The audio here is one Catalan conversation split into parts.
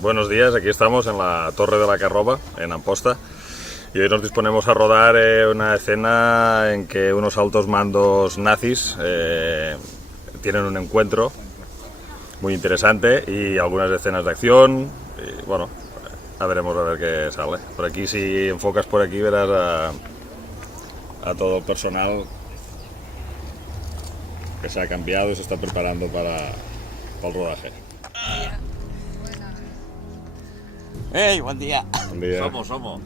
Buenos días, aquí estamos en la Torre de la Carroba, en Amposta, y hoy nos disponemos a rodar una escena en que unos altos mandos nazis tienen un encuentro muy interesante y algunas escenas de acción, y bueno, veremos a ver qué sale. Por aquí, si enfocas por aquí, verás a todo el personal que se ha cambiado y se está preparando para el rodaje. ¡Hey, buen día! Buen día. Somos.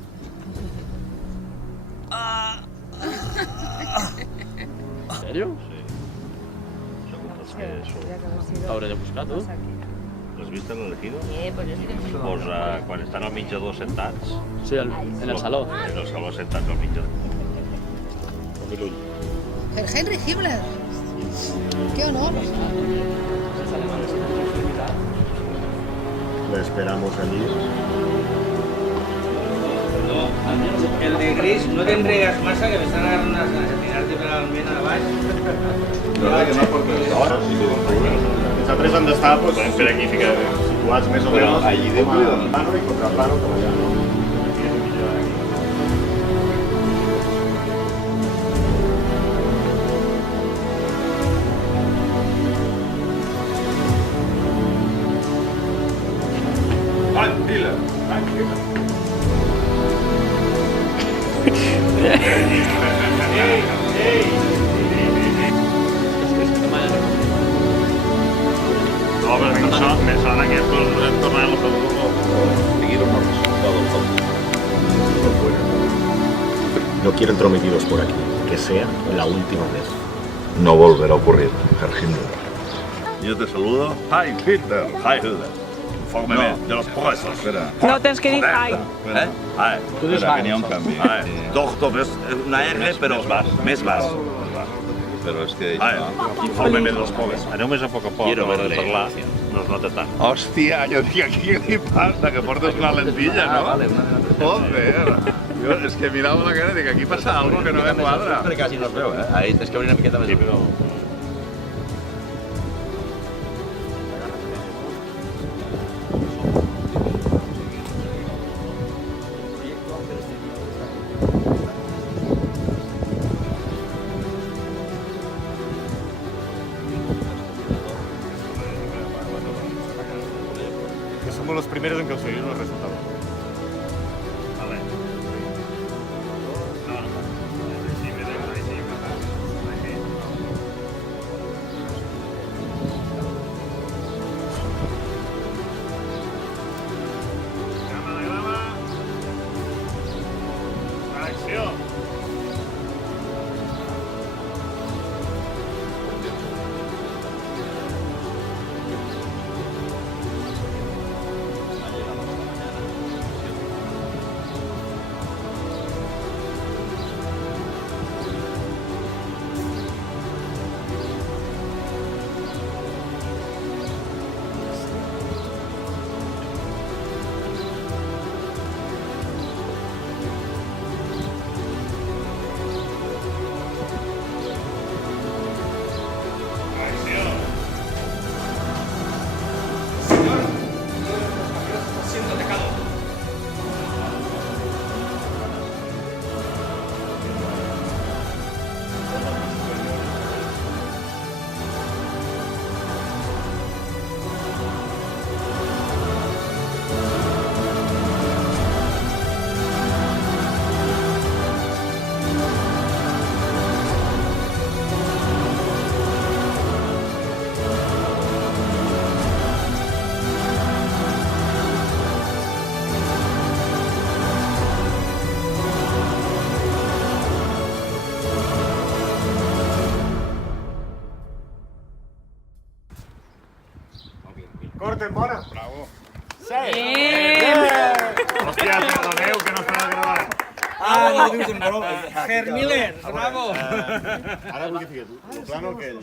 ¿En serio? Sí. Hauré de buscar, tu? Has vist l'Elegido? Pues yo sí que me Pues quan estan al menjador sentats, Sí, en el saló. en el saló sentats al menjador. El Henry Himmler. ¡Qué honor! Le esperamos allí. El de gris, no te enregues massa, que m'estan agarrant unes ganes de tirar-te per alment a baix. Els altres han d'estar per aquí situats més o menys allí de plano i contraplano treballant. No, pero me sona que esto es tornar los Seguir unos resultados. No quiero entrometidos por aquí. Que sea la última vez. No volverá a ocurrir, Herr Himmler. Yo te saludo. Hi, Hitler. Hi, Hitler. Infórmeme de los puestos. Espera. No, tens que dir ai. Hi. Espera, que n'hi ha un canvi. Doctor, és una R, però més bas. Però és que... Infórmeme de los pobres. Aneu més a poc, Quiero no ver la parlar, no es nota tant. Hòstia, jo dic, aquí què li passa? Que portes una lentilla, no? Vale, Joder. Jo, és que mirava la cara i dic, aquí passa algo que no me quadra. Pero casi no os veo, ¿eh? Ahí tienes que abrir una piqueta más. Sí, però... Que somos los primeros en conseguir los resultados. Vale. Acción. Corten, bona. Bravo. Hòstia, perdoneu que no estava gravant. No dius en broma. Herr Miller, bravo. Ara vull que fiqueu el plano que